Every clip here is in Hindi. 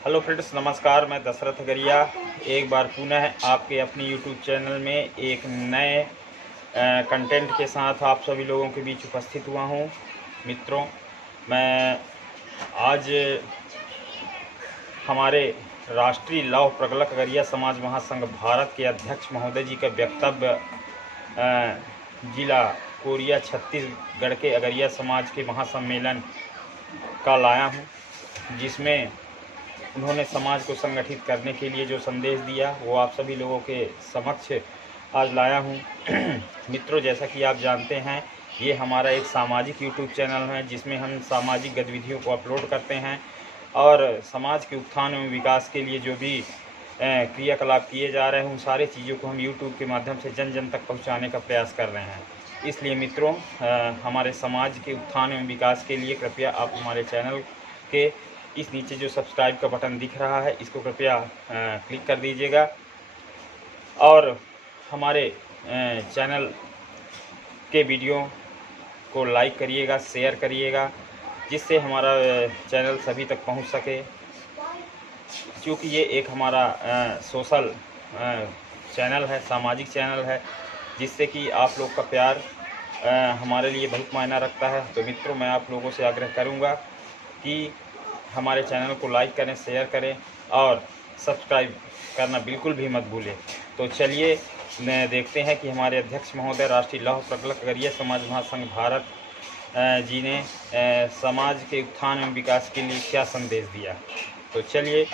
हेलो फ्रेंड्स, नमस्कार। मैं दशरथ अगरिया एक बार पुनः आपके अपने यूट्यूब चैनल में एक नए कंटेंट के साथ आप सभी लोगों के बीच उपस्थित हुआ हूं। मित्रों, मैं आज हमारे राष्ट्रीय लौह प्रगलक अगरिया समाज महासंघ भारत के अध्यक्ष महोदय जी का वक्तव्य जिला कोरिया छत्तीसगढ़ के अगरिया समाज के महासम्मेलन का लाया हूं, जिसमें उन्होंने समाज को संगठित करने के लिए जो संदेश दिया वो आप सभी लोगों के समक्ष आज लाया हूँ। मित्रों, जैसा कि आप जानते हैं, ये हमारा एक सामाजिक यूट्यूब चैनल है जिसमें हम सामाजिक गतिविधियों को अपलोड करते हैं और समाज के उत्थान एवं विकास के लिए जो भी क्रियाकलाप किए जा रहे हैं उन सारे चीज़ों को हम यूट्यूब के माध्यम से जन जन तक पहुँचाने का प्रयास कर रहे हैं। इसलिए मित्रों, हमारे समाज के उत्थान एवं विकास के लिए कृपया आप हमारे चैनल के इस नीचे जो सब्सक्राइब का बटन दिख रहा है इसको कृपया क्लिक कर दीजिएगा और हमारे चैनल के वीडियो को लाइक करिएगा, शेयर करिएगा, जिससे हमारा चैनल सभी तक पहुंच सके। क्योंकि ये एक हमारा सोशल चैनल है, सामाजिक चैनल है, जिससे कि आप लोग का प्यार हमारे लिए बहुत मायना रखता है। तो मित्रों, मैं आप लोगों से आग्रह करूंगा कि हमारे चैनल को लाइक करें, शेयर करें और सब्सक्राइब करना बिल्कुल भी मत भूलें। तो चलिए देखते हैं कि हमारे अध्यक्ष महोदय राष्ट्रीय लौह प्रगलक अगरिया समाज महासंघ भारत जी ने समाज के उत्थान एवं विकास के लिए क्या संदेश दिया। तो चलिए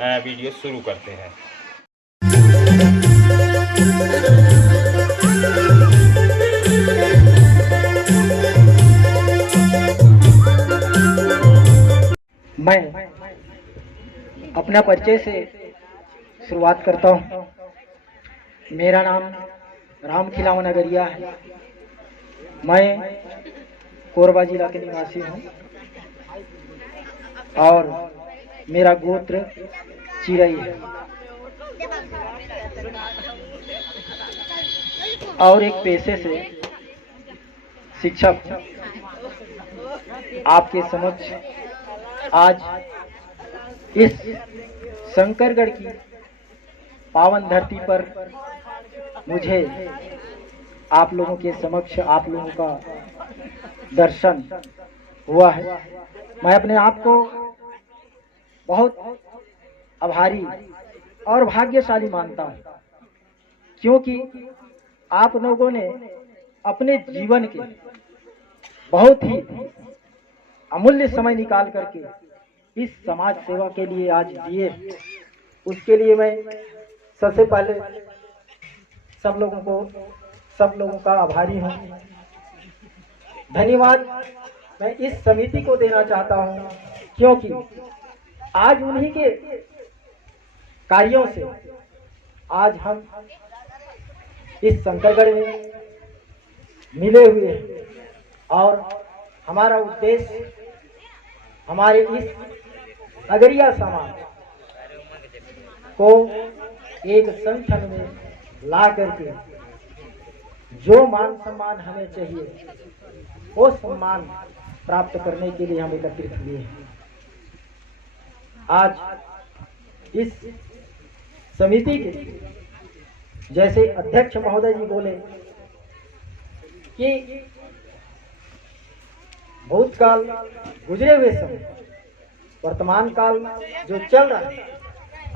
वीडियो शुरू करते हैं। मैं अपना परिचय से शुरुआत करता हूँ। मेरा नाम राम खिलावन अगरिया है। मैं कोरबा जिला के निवासी हूँ और मेरा गोत्र चिरई है और एक पेशे से शिक्षक हूँ। आपके समक्ष आज इस शंकरगढ़ की पावन धरती पर मुझे आप लोगों के समक्ष आप लोगों का दर्शन हुआ है। मैं अपने आप को बहुत आभारी और भाग्यशाली मानता हूँ, क्योंकि आप लोगों ने अपने जीवन के बहुत ही अमूल्य समय निकाल करके इस समाज सेवा के लिए आज दिए। उसके लिए मैं सबसे पहले सब लोगों का आभारी हूँ। धन्यवाद मैं इस समिति को देना चाहता हूँ, क्योंकि आज उन्हीं के कार्यों से आज हम इस शंकरगढ़ में मिले हुए हैं और हमारा उद्देश्य हमारे इस अगरिया समाज को एक संगठन में ला करके जो मान सम्मान हमें चाहिए वो सम्मान प्राप्त करने के लिए हम एकत्रित हुए हैं। आज इस समिति के जैसे अध्यक्ष महोदय जी बोले कि भूतकाल, गुजरे हुए समय, वर्तमान काल जो चल रहा है,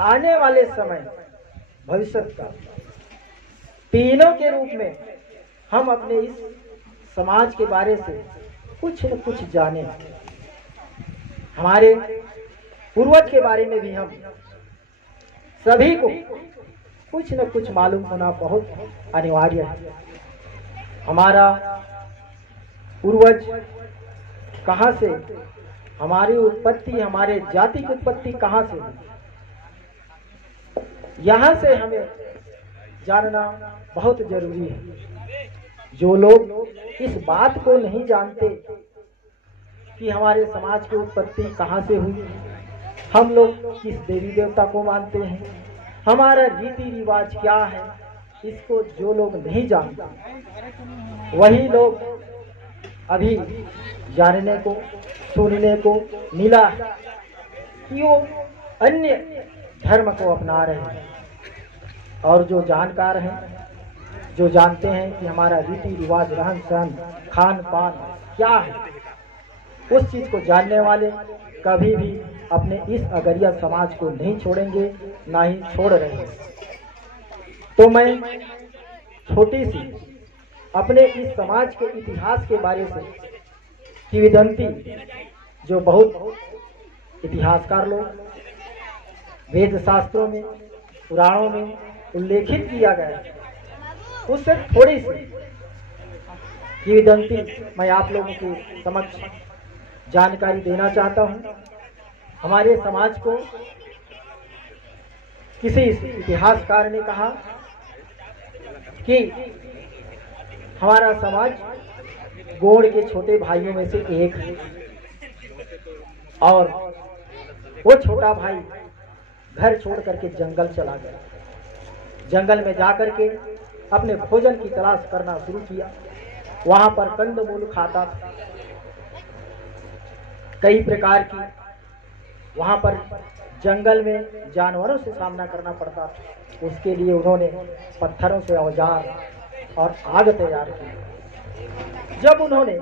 आने वाले समय, भविष्य काल, तीनों के रूप में हम अपने इस समाज के बारे से कुछ न कुछ जाने। हमारे पूर्वज के बारे में भी हम सभी को कुछ न कुछ मालूम होना बहुत अनिवार्य है। हमारा पूर्वज कहाँ से, हमारी उत्पत्ति, हमारे जाति की उत्पत्ति कहाँ से हुई, यहाँ से हमें जानना बहुत जरूरी है। जो लोग इस बात को नहीं जानते कि हमारे समाज की उत्पत्ति कहाँ से हुई, हम लोग किस देवी देवता को मानते हैं, हमारा रीति रिवाज क्या है, इसको जो लोग नहीं जानते वही लोग अभी जानने को, सुनने को मिला कि वो अन्य धर्म को अपना रहे हैं। और जो जानकार हैं, जो जानते हैं कि हमारा रीति रिवाज, रहन सहन, खान पान क्या है, उस चीज को जानने वाले कभी भी अपने इस अगरिया समाज को नहीं छोड़ेंगे, ना ही छोड़ रहे हैं। तो मैं छोटी सी अपने इस समाज के इतिहास के बारे से किंवदंती, जो बहुत इतिहासकार लोग वेद शास्त्रों में, पुराणों में उल्लेखित किया गया है, उससे थोड़ी सी किंवदंती मैं आप लोगों के समक्ष जानकारी देना चाहता हूँ। हमारे समाज को किसी इतिहासकार ने कहा कि हमारा समाज गोड़ के छोटे भाइयों में से एक है, और वो छोटा भाई घर छोड़ करके जंगल चला गया। जंगल में जाकर के अपने भोजन की तलाश करना शुरू किया। वहां पर कंदमूल खाता था, कई प्रकार की, वहां पर जंगल में जानवरों से सामना करना पड़ता था। उसके लिए उन्होंने पत्थरों से औजार और आग तैयार की। जब उन्होंने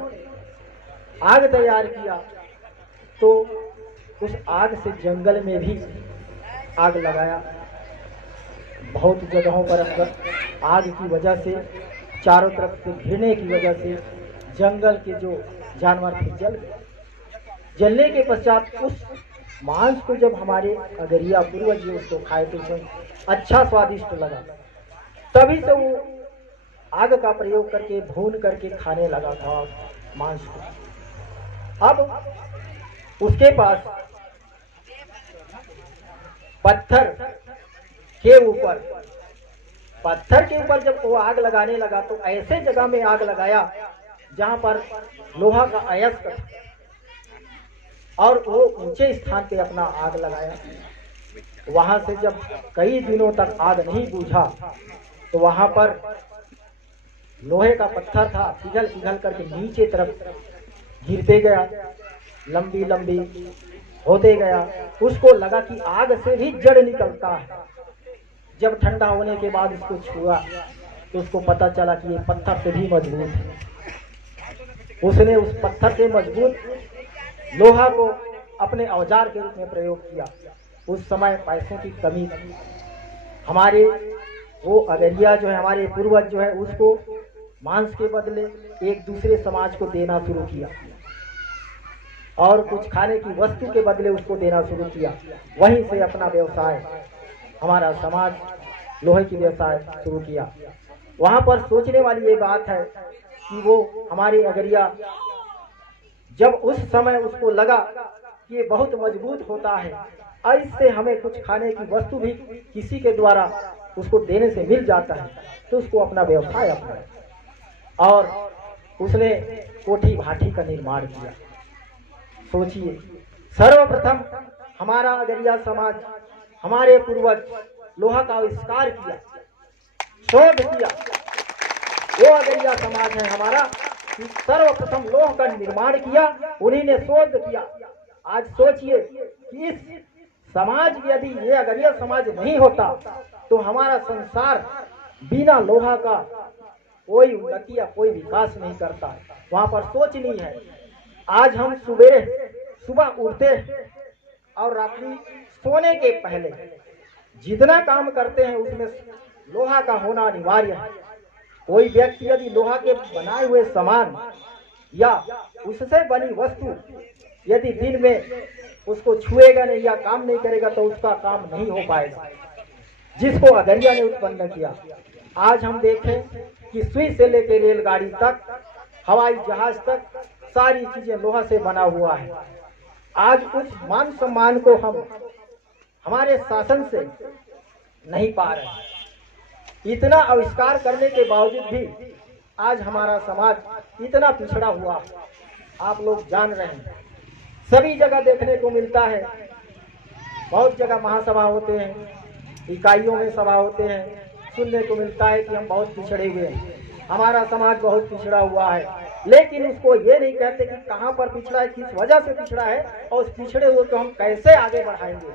आग तैयार किया तो उस आग से जंगल में भी आग लगाया। बहुत जगहों पर आग की वजह से, चारों तरफ से घिरने की वजह से जंगल के जो जानवर थे जल गए। जलने के पश्चात उस मांस को जब हमारे अगरिया पूर्वज जी उसको खाए तो उसे अच्छा स्वादिष्ट लगा। तभी से वो आग का प्रयोग करके भून करके खाने लगा था मांस को। अब उसके पास पत्थर के ऊपर जब वो आग लगाने लगा तो ऐसे जगह में आग लगाया जहां पर लोहा का अयस्क था, और वो ऊंचे स्थान पे अपना आग लगाया। वहां से जब कई दिनों तक आग नहीं बुझा तो वहां पर लोहे का पत्थर था, पिघल पिघल करके नीचे तरफ गिरते गया, लंबी लंबी होते गया। उसको लगा कि आग से भी जड़ निकलता है। जब ठंडा होने के बाद उसको छुआ तो उसको पता चला कि ये पत्थर से भी मजबूत है। उसने उस पत्थर से मजबूत लोहा को अपने औजार के रूप में प्रयोग किया। उस समय पैसों की कमी थी। हमारे वो अगरिया जो है, हमारे पूर्वज जो है, उसको मांस के बदले एक दूसरे समाज को देना शुरू किया और कुछ खाने की वस्तु के बदले उसको देना शुरू किया। वहीं से अपना व्यवसाय, हमारा समाज लोहे की व्यवसाय शुरू किया। वहां पर सोचने वाली ये बात है कि वो हमारे अगरिया, जब उस समय उसको लगा कि ये बहुत मजबूत होता है, इससे हमें कुछ खाने की वस्तु भी किसी के द्वारा उसको देने से मिल जाता है, तो उसको अपना व्यवसाय अपनाया और उसने कोठी भाटी का निर्माण किया। सोचिए, सर्वप्रथम हमारा अगरिया समाज, हमारे पूर्वज लोहा का आविष्कार किया, शोध किया। वो अगरिया समाज है हमारा, सर्वप्रथम लोह का निर्माण किया, उन्हीं ने शोध किया। आज सोचिए कि इस समाज, यदि ये अगरिया समाज नहीं होता तो हमारा संसार बिना लोहा का कोई उन्नति या कोई विकास नहीं करता। वहां पर सोचनी है। आज हम सुबह उठते और रात्रि सोने के पहले जितना काम करते हैं उसमें लोहा का होना अनिवार्य है। कोई व्यक्ति यदि लोहा के बनाए हुए सामान या उससे बनी वस्तु यदि दिन में उसको छुएगा नहीं या काम नहीं करेगा तो उसका काम नहीं हो पाएगा, जिसको अगरिया ने उत्पन्न किया। आज हम देखें कि सुई से लेकर रेलगाड़ी तक, हवाई जहाज तक, सारी चीजें लोहा से बना हुआ है। आज उस मान सम्मान को हम हमारे शासन से नहीं पा रहे। इतना आविष्कार करने के बावजूद भी आज हमारा समाज इतना पिछड़ा हुआ, आप लोग जान रहे हैं। सभी जगह देखने को मिलता है, बहुत जगह महासभा होते हैं, इकाइयों में सभा होते हैं, सुनने को मिलता है कि हम बहुत पिछड़े हुए हैं, हमारा समाज बहुत पिछड़ा हुआ है। लेकिन उसको ये नहीं कहते कि कहाँ पर पिछड़ा है, किस वजह से पिछड़ा है और उस पिछड़े हुए को हम कैसे आगे बढ़ाएंगे।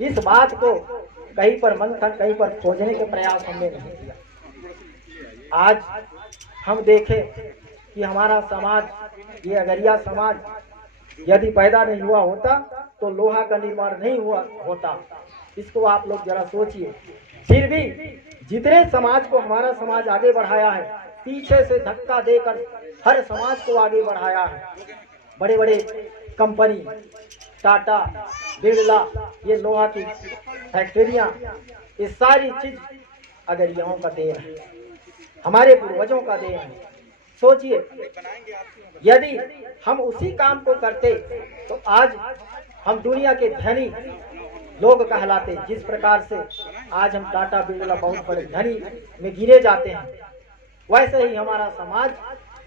इस बात को कहीं पर मंथन, कहीं पर खोजने के प्रयास हमने नहीं किया। आज हम देखें कि हमारा समाज, ये अगरिया समाज यदि पैदा नहीं हुआ होता तो लोहा का निर्माण नहीं हुआ होता। इसको आप लोग जरा सोचिए। फिर भी जितने समाज को हमारा समाज आगे बढ़ाया है, पीछे से धक्का देकर हर समाज को आगे बढ़ाया है। बड़े बड़े कंपनी, टाटा, बिरला, ये लोहा की फैक्ट्रियां, ये सारी चीज अगरियाओं का देन है, हमारे पूर्वजों का देन है। सोचिए, यदि हम उसी काम को करते तो आज हम दुनिया के धनी लोग कहलाते। जिस प्रकार से आज हम टाटा, बिरला बहुत बड़े धनी में गिने जाते हैं, वैसे ही हमारा समाज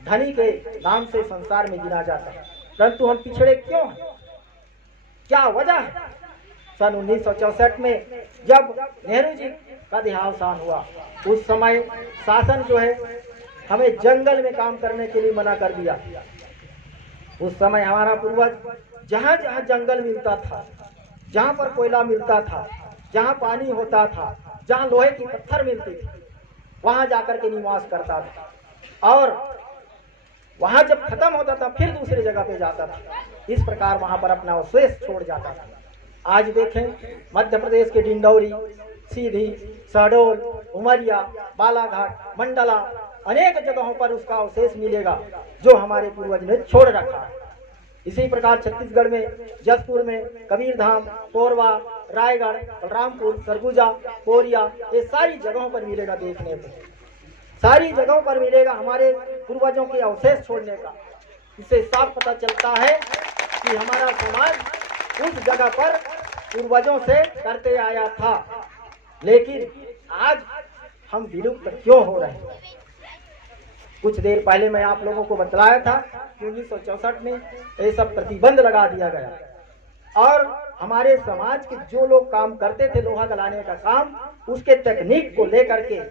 धनी के नाम से संसार में गिना जाता है। परंतु हम पिछड़े क्यों हैं? क्या वजह है? सन 1964 में जब नेहरू जी का देहावसान हुआ, उस समय शासन जो है हमें जंगल में काम करने के लिए मना कर दिया। उस समय हमारा पूर्वज जहाँ जहाँ जंगल मिलता था, जहाँ पर कोयला मिलता था, जहाँ पानी होता था, जहाँ लोहे की पत्थर मिलती थी, वहाँ जाकर के निवास करता था और वहाँ जब खत्म होता था फिर दूसरी जगह पे जाता था। इस प्रकार वहाँ पर अपना अवशेष छोड़ जाता था। आज देखें, मध्य प्रदेश के डिंडौरी, सीधी, शहडोल, उमरिया, बालाघाट, मंडला, अनेक जगहों पर उसका अवशेष मिलेगा जो हमारे पूर्वज ने छोड़ रखा है। इसी प्रकार छत्तीसगढ़ में जसपुर में कबीरधाम, कोरबा, रायगढ़, बलरामपुर, सरगुजा, कोरिया, ये सारी जगहों पर मिलेगा देखने को। सारी जगहों पर मिलेगा हमारे पूर्वजों के अवशेष छोड़ने का। इससे साफ पता चलता है कि हमारा समाज उस जगह पर पूर्वजों से करते आया था, लेकिन आज हम विलुप्त क्यों हो रहे हैं? कुछ देर पहले मैं आप लोगों को बतलाया था कि 1964 में ये सब प्रतिबंध लगा दिया गया और हमारे समाज के जो लोग काम करते थे लोहा गलाने का काम, उसके तकनीक को लेकर के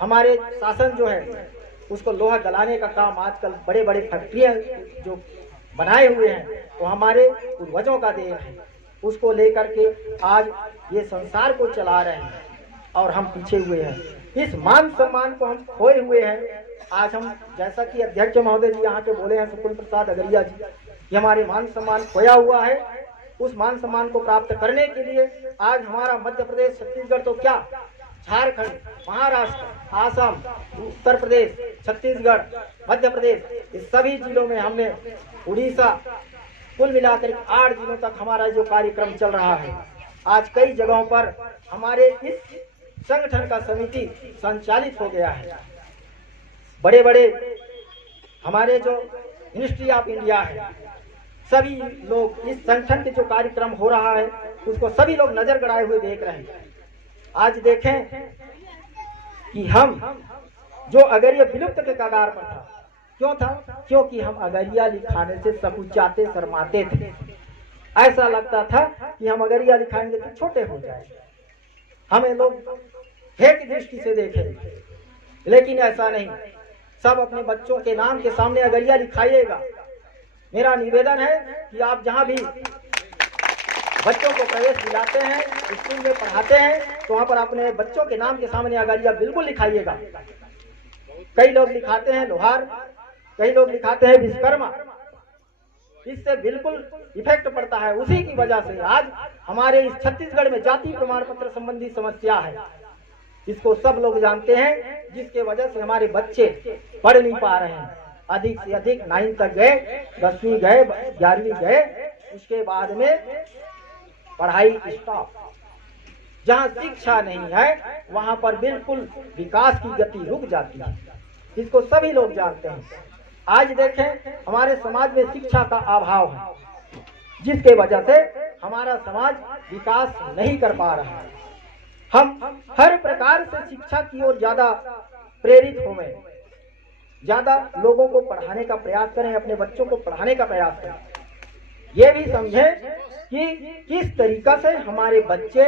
हमारे शासन जो है उसको लोहा गलाने का काम आजकल बड़े बड़े फैक्ट्रियां जो बनाए हुए हैं वो हमारे पूर्वजों का देन है। उसको लेकर के आज ये संसार को चला रहे हैं और हम पीछे हुए हैं। इस मान सम्मान को हम खोए हुए हैं। आज हम, जैसा कि अध्यक्ष महोदय जी यहाँ के बोले हैं, सुकुल प्रसाद अगरिया जी, ये हमारे मान सम्मान खोया हुआ है। उस मान सम्मान को प्राप्त करने के लिए आज हमारा मध्य प्रदेश, छत्तीसगढ़ तो क्या, झारखंड, महाराष्ट्र, आसाम, उत्तर प्रदेश, छत्तीसगढ़, मध्य प्रदेश, इस सभी जिलों में हमने, उड़ीसा, कुल मिलाकर 8 जिलों तक हमारा जो कार्यक्रम चल रहा है। आज कई जगहों पर हमारे इस संगठन का समिति संचालित हो गया है। बड़े बड़े हमारे जो मिनिस्ट्री ऑफ इंडिया है, सभी लोग इस संगठन के जो कार्यक्रम हो रहा है उसको सभी लोग नजर गड़ाए हुए देख रहे हैं। आज देखें कि हम जो अगरिया विलुप्त के कगार पर था, क्यों था? क्योंकि हम अगरिया लिखाने से सकुचाते, शर्माते थे। ऐसा लगता था कि हम अगरिया लिखाएंगे तो छोटे हो जाएंगे, हमें लोग हेट दृष्टि से देखेंगे, लेकिन ऐसा नहीं। सब अपने बच्चों के नाम के सामने अगरिया लिखाइएगा। मेरा निवेदन है कि आप जहाँ भी बच्चों को प्रवेश दिलाते हैं, स्कूल में पढ़ाते हैं, तो वहाँ पर अपने बच्चों के नाम के सामने अगरिया बिल्कुल लिखाइएगा। कई लोग लिखाते हैं लोहार, कई लोग लिखाते हैं विश्वकर्मा। इससे बिल्कुल इफेक्ट पड़ता है। उसी की वजह से आज हमारे इस छत्तीसगढ़ में जाति प्रमाण पत्र संबंधी समस्या है। इसको सब लोग जानते हैं, जिसके वजह से हमारे बच्चे पढ़ नहीं पा रहे हैं। अधिक से अधिक 9 तक गए, 10वीं गए, 11वीं गए, उसके बाद में पढ़ाई स्टॉप। जहाँ शिक्षा नहीं है वहाँ पर बिल्कुल विकास की गति रुक जाती है। इसको सभी लोग जानते हैं। आज देखें, हमारे समाज में शिक्षा का अभाव है, जिसके वजह से हमारा समाज विकास नहीं कर पा रहा है। हम हर प्रकार से शिक्षा की ओर ज्यादा प्रेरित होवें, ज्यादा लोगों को पढ़ाने का प्रयास करें, अपने बच्चों को पढ़ाने का प्रयास करें। ये भी समझें कि किस तरीका से हमारे बच्चे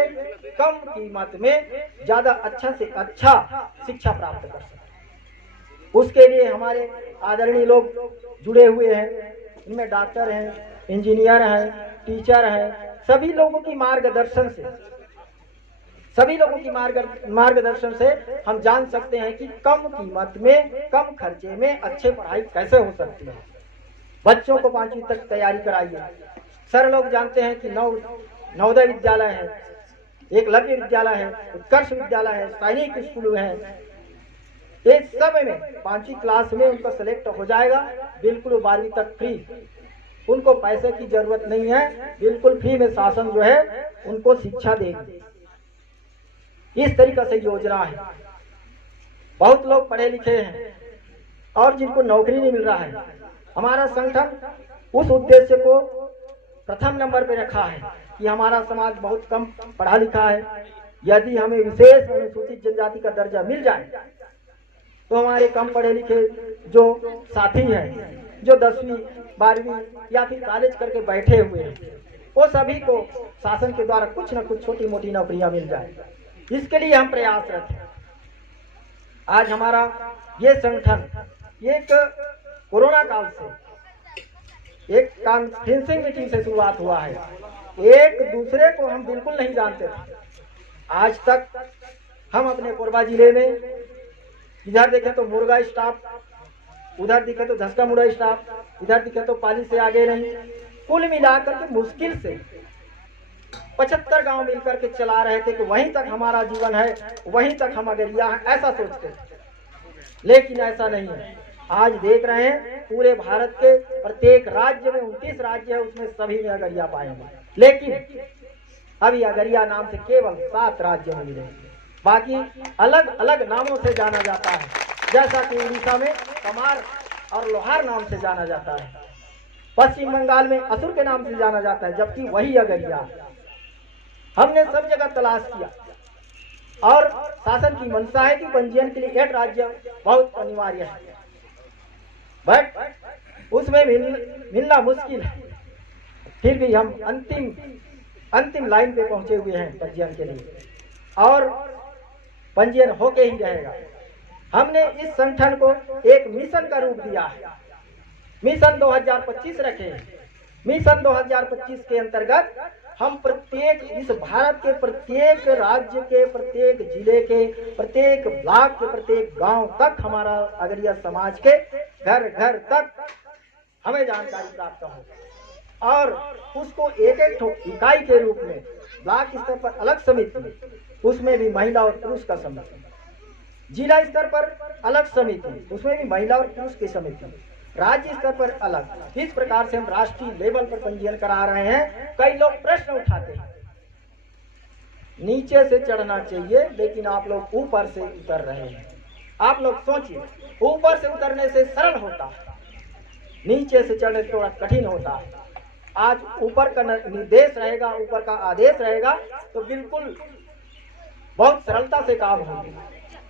कम कीमत में ज्यादा अच्छा से अच्छा शिक्षा प्राप्त कर सकें। उसके लिए हमारे आदरणीय लोग जुड़े हुए हैं। इनमें डॉक्टर हैं, इंजीनियर हैं, टीचर हैं, सभी लोगों की मार्गदर्शन से हम जान सकते हैं कि कम कीमत में, कम खर्चे में अच्छे पढ़ाई कैसे हो सकती है। बच्चों को 5वीं तक तैयारी कराइए। सर लोग जानते हैं कि नवोदय विद्यालय है, एकलव्य विद्यालय है, उत्कर्ष विद्यालय है, सैनिक स्कूल है। इस सब में 5वीं क्लास में उनका सिलेक्ट हो जाएगा, बिल्कुल 12वीं तक फ्री। उनको पैसे की जरूरत नहीं है, बिल्कुल फ्री में शासन जो है उनको शिक्षा देगी। इस तरीके से योजना है। बहुत लोग पढ़े लिखे हैं और जिनको नौकरी नहीं मिल रहा है। हमारा संगठन उस उद्देश्य को प्रथम नंबर पे रखा है कि हमारा समाज बहुत कम पढ़ा लिखा है। यदि हमें विशेष अनुसूचित जनजाति का दर्जा मिल जाए तो हमारे कम पढ़े लिखे जो साथी हैं, जो 10वीं 12वीं या फिर कॉलेज करके बैठे हुए हैं, वो सभी को शासन के द्वारा कुछ न कुछ छोटी मोटी नौकरियां मिल जाए, इसके लिए हम प्रयासरत हैं। आज हमारा ये संगठन एक कोरोना काल से एक कॉन्फ्रेंसिंग मीटिंग से शुरुआत हुआ है। एक दूसरे को हम बिल्कुल नहीं जानते थे। आज तक हम अपने कोरबा जिले में इधर देखे तो मुर्गा स्टाफ, उधर दिखे तो झसका मुर्गा स्टाफ, इधर दिखे तो पाली से आगे नहीं, कुल मिलाकर के मुश्किल से 75 गांव मिलकर के चला रहे थे कि वहीं तक हमारा जीवन है, वहीं तक हम अगरिया हैं, ऐसा सोचते थे। लेकिन ऐसा नहीं है। आज देख रहे हैं पूरे भारत के प्रत्येक राज्य में 29 राज्य है, उसमें सभी में अगरिया पाएंगे। लेकिन अभी अगरिया नाम से केवल 7 राज्य में मिले, बाकी अलग अलग नामों से जाना जाता है। जैसा कि उड़ीसा में कमार और लोहार नाम से जाना जाता है, पश्चिम बंगाल में असुर के नाम से जाना जाता है, जबकि वही अगरिया। हमने सब जगह तलाश किया और शासन की मंशा है कि पंजीयन के लिए 8 राज्य बहुत अनिवार्य है, बट उसमें मिलना मुश्किल है। फिर भी हम अंतिम लाइन पे पहुंचे हुए हैं पंजीयन के लिए, और पंजीयन होके ही रहेगा। हमने इस संगठन को एक मिशन का रूप दिया है। मिशन 2025 रखे हैं। मिशन 2025 के अंतर्गत हम प्रत्येक इस भारत के प्रत्येक राज्य के, प्रत्येक जिले के, प्रत्येक ब्लॉक के, प्रत्येक गांव तक हमारा अगरिया समाज के घर घर तक हमें जानकारी प्राप्त हो, और उसको एक एक इकाई के रूप में ब्लॉक स्तर पर अलग समिति, उसमें भी महिला और पुरुष का समिति, जिला स्तर पर अलग समिति, उसमें भी महिला और पुरुष की समिति, राज्य स्तर पर अलग। इस प्रकार से हम राष्ट्रीय लेवल पर पंजीयन करा रहे हैं। कई लोग प्रश्न उठाते हैं, नीचे से चढ़ना चाहिए, लेकिन आप लोग ऊपर से उतर रहे हैं। आप लोग सोचिए, ऊपर से उतरने से सरल होता है, नीचे से चढ़ने से थोड़ा कठिन होता है। आज ऊपर का निर्देश रहेगा, ऊपर का आदेश रहेगा, तो बिल्कुल बहुत सरलता से काम होगा।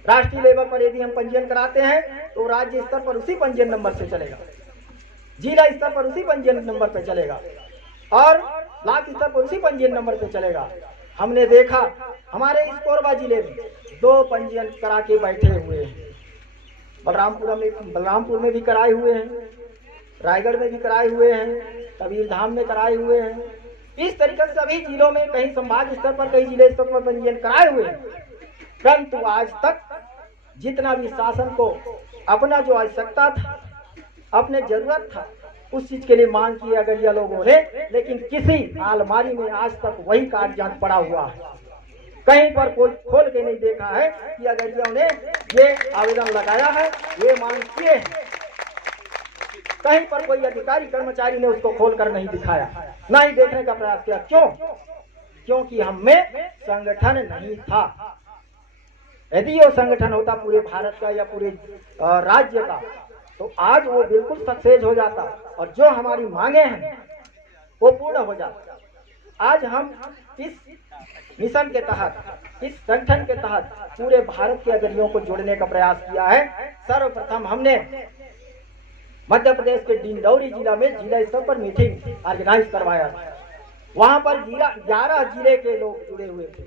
राष्ट्रीय लेवल पर यदि हम पंजीयन कराते हैं तो राज्य स्तर पर उसी पंजीयन नंबर से चलेगा, जिला स्तर पर उसी पंजीयन नंबर पे चलेगा, और ब्लॉक स्तर पर उसी पंजीयन नंबर पे चलेगा। हमने देखा हमारे इस कोरबा जिले में 2 पंजीयन करा के बैठे हुए हैं। बलरामपुर में भी कराए हुए हैं, रायगढ़ में भी कराए हुए हैं, कबीरधाम में कराए हुए हैं। इस तरीके से सभी जिलों में कहीं संभाग स्तर पर, कई जिले स्तर पर पंजीयन कराए हुए हैं। परंतु आज तक जितना भी शासन को अपना जो आवश्यकता था, अपने जरूरत था, उस चीज के लिए मांग की अगरिया लोगों ने, लेकिन किसी अलमारी में आज तक वही कागजात पड़ा हुआ है। कहीं पर कोई खोल के नहीं देखा है कि अगरिया ने ये आवेदन लगाया है, ये मांग किए हैं। कहीं पर कोई अधिकारी कर्मचारी ने उसको खोलकर नहीं दिखाया, ना ही देखने का प्रयास किया। क्यों? क्योंकि हम में संगठन नहीं था। यदि वो संगठन होता पूरे भारत का या पूरे राज्य का, तो आज वो बिल्कुल सक्सेस हो जाता और जो हमारी मांगे हैं वो पूर्ण हो जाता। आज हम इस मिशन के तहत, इस संगठन के तहत पूरे भारत के अगरियों को जोड़ने का प्रयास किया है। सर्वप्रथम हमने मध्य प्रदेश के डिंडौरी जिला में जिला स्तर पर मीटिंग ऑर्गेनाइज करवाया था। वहां पर 11 जिले के लोग जुड़े हुए थे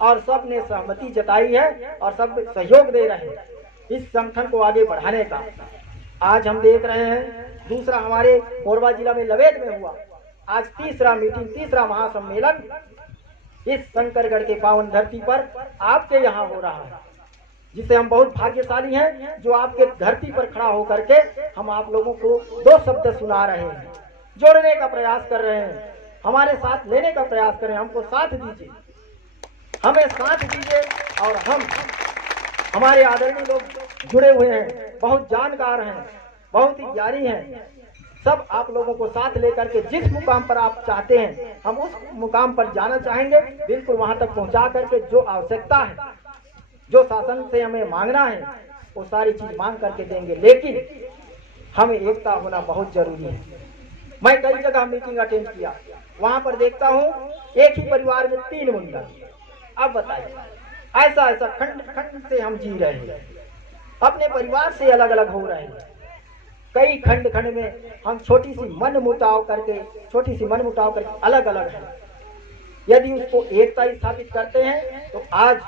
और सब ने सहमति जताई है और सब सहयोग दे रहे हैं इस संगठन को आगे बढ़ाने का। आज हम देख रहे हैं, दूसरा हमारे कोरबा जिला में लवेद में हुआ, आज तीसरा मीटिंग, तीसरा महासम्मेलन इस शंकरगढ़ के पावन धरती पर आपके यहाँ हो रहा है, जिससे हम बहुत भाग्यशाली हैं जो आपके धरती पर खड़ा होकर के हम आप लोगों को दो शब्द सुना रहे हैं, जोड़ने का प्रयास कर रहे हैं, हमारे साथ लेने का प्रयास कर रहे हैं। हमको साथ दीजिए, हमें साथ दीजिए। और हम हमारे आदरणीय लोग जुड़े हुए हैं, बहुत जानकार हैं, बहुत ही ज्ञानी हैं। सब आप लोगों को साथ लेकर के जिस मुकाम पर आप चाहते हैं हम उस मुकाम पर जाना चाहेंगे, बिल्कुल वहां तक पहुंचा करके जो आवश्यकता है, जो शासन से हमें मांगना है, वो सारी चीज मांग करके देंगे। लेकिन हमें एकता होना बहुत जरूरी है। मैं कई जगह मीटिंग अटेंड किया, वहां पर देखता हूँ एक ही परिवार में 3 मुंडा। अब बताइए, ऐसा ऐसा खंड खंड से हम जी रहे हैं, अपने परिवार से अलग अलग हो रहे हैं। कई खंड खंड में हम छोटी सी मन मुटाव करके अलग अलग हैं। यदि उसको एकता स्थापित करते हैं तो आज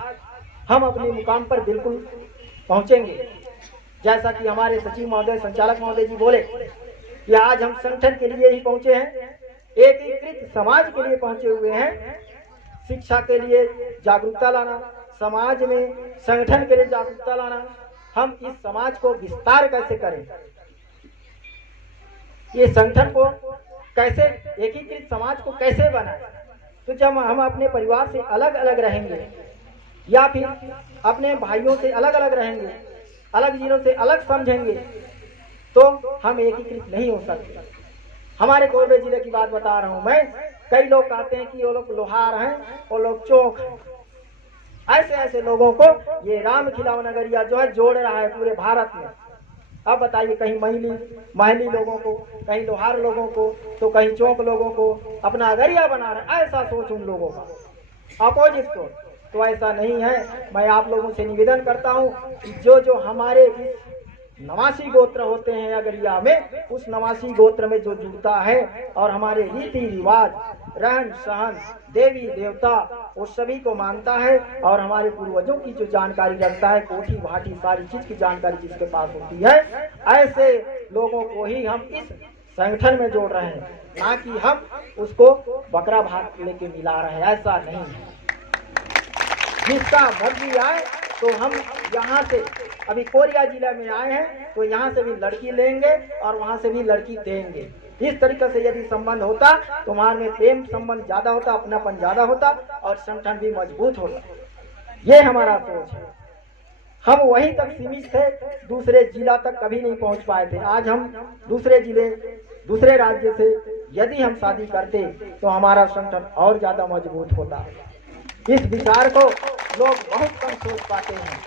हम अपने मुकाम पर बिल्कुल पहुंचेंगे। जैसा कि हमारे सचिव महोदय, संचालक महोदय जी बोले कि आज हम संगठन के लिए ही पहुंचे हैं, एकीकृत समाज के लिए पहुंचे हुए हैं। शिक्षा के लिए जागरूकता लाना, समाज में संगठन के लिए जागरूकता लाना, हम इस समाज को विस्तार कैसे करें, ये संगठन को कैसे, एकीकृत समाज को कैसे बनाएं। तो जब हम अपने परिवार से अलग अलग रहेंगे या फिर अपने भाइयों से अलग अलग रहेंगे, अलग जिलों से अलग समझेंगे, तो हम एकीकृत नहीं हो सकते। हमारे कोरबे जिले की बात बता रहा हूं मैं। कई लोग कहते हैं कि वो लोग लोहार हैं, वो लोग चौक हैं। ऐसे ऐसे लोगों को ये राम खिलाव नगरिया जो है जोड़ रहा है पूरे भारत में। अब बताइए, कहीं महली लोगों को, कहीं लोहार लोगों को, तो कहीं चौक लोगों को अपना अगरिया बना रहा है। ऐसा सोच उन लोगों का, अपोजिट सोच। तो ऐसा नहीं है। मैं आप लोगों से निवेदन करता हूं कि जो हमारे इस नवासी गोत्र होते हैं अगरिया में, उस नवासी गोत्र में जो जुड़ता है और हमारे रीति रिवाज, रहन सहन, देवी देवता, वो सभी को मानता है और हमारे पूर्वजों की जो जानकारी रखता है, कोठी भाटी सारी चीज की जानकारी जिसके पास होती है, ऐसे लोगों को ही हम इस संगठन में जोड़ रहे हैं, ना कि हम उसको बकरा भात लेके मिला रहे हैं। ऐसा नहीं है। जिसका मर्जी आए तो हम यहाँ से अभी कोरिया जिला में आए हैं तो यहाँ से भी लड़की लेंगे और वहाँ से भी लड़की देंगे। इस तरीके से यदि संबंध होता तो हमारे में प्रेम संबंध ज्यादा होता, अपनापन ज्यादा होता और संगठन भी मजबूत होता। ये हमारा सोच है। हम वहीं तक सीमित थे, दूसरे जिला तक कभी नहीं पहुंच पाए थे। आज हम दूसरे जिले, दूसरे राज्य से यदि हम शादी करते तो हमारा संगठन और ज्यादा मजबूत होता। इस विचार को लोग बहुत कम सोच पाते हैं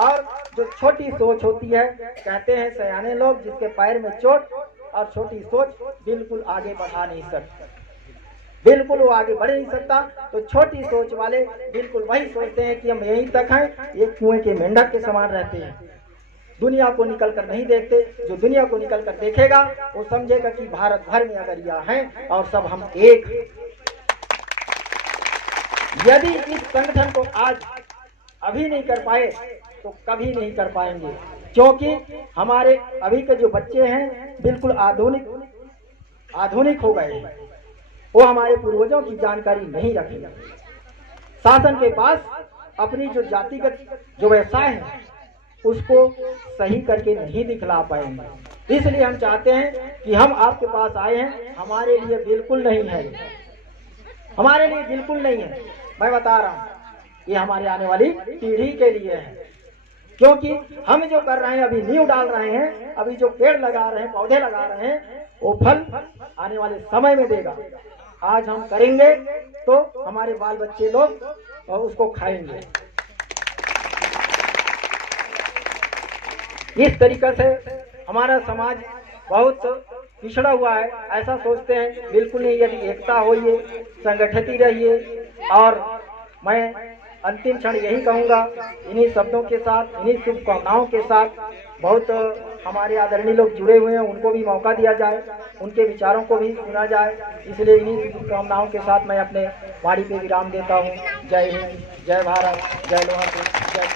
और जो छोटी सोच होती है, कहते हैं सयाने लोग, जिसके पैर में चोट और छोटी सोच बिल्कुल आगे बढ़ा नहीं सकता, बिल्कुल वो आगे बढ़ नहीं सकता। तो छोटी सोच वाले बिल्कुल वही सोचते हैं कि हम यहीं तक हैं, एक कुएं के मेंढक के समान रहते हैं, दुनिया को निकल कर नहीं देखते। जो दुनिया को निकल कर देखेगा वो समझेगा कि भारत भर में अगरिया हैं और सब हम एक। यदि इस संगठन को आज अभी नहीं कर पाए तो कभी नहीं कर पाएंगे, क्योंकि हमारे अभी के जो बच्चे हैं बिल्कुल आधुनिक हो गए हैं। वो हमारे पूर्वजों की जानकारी नहीं रखेगा। शासन के पास अपनी जो जातिगत जो व्यवसाय है उसको सही करके नहीं दिखला पाएंगे। इसलिए हम चाहते हैं कि हम आपके पास आए हैं, हमारे लिए बिल्कुल नहीं है, हमारे लिए बिल्कुल नहीं है। मैं बता रहा हूँ, ये हमारे आने वाली पीढ़ी के लिए है, क्योंकि हम जो कर रहे हैं, अभी नींव डाल रहे हैं, अभी जो पेड़ लगा रहे हैं, पौधे लगा रहे हैं, वो फल आने वाले समय में देगा। आज हम करेंगे तो हमारे बाल बच्चे लोग उसको खाएंगे। इस तरीके से हमारा समाज बहुत पिछड़ा हुआ है, ऐसा सोचते हैं। बिल्कुल नहीं। यदि एकता होइए, संगठित रहिए। और मैं अंतिम क्षण यही कहूँगा, इन्हीं शब्दों के साथ, इन्हीं शुभकामनाओं के साथ, बहुत हमारे आदरणीय लोग जुड़े हुए हैं, उनको भी मौका दिया जाए, उनके विचारों को भी सुना जाए। इसलिए इन्हीं शुभकामनाओं के साथ मैं अपने वाणी पे विराम देता हूँ। जय हिंद, जय भारत, जय लोहा, जय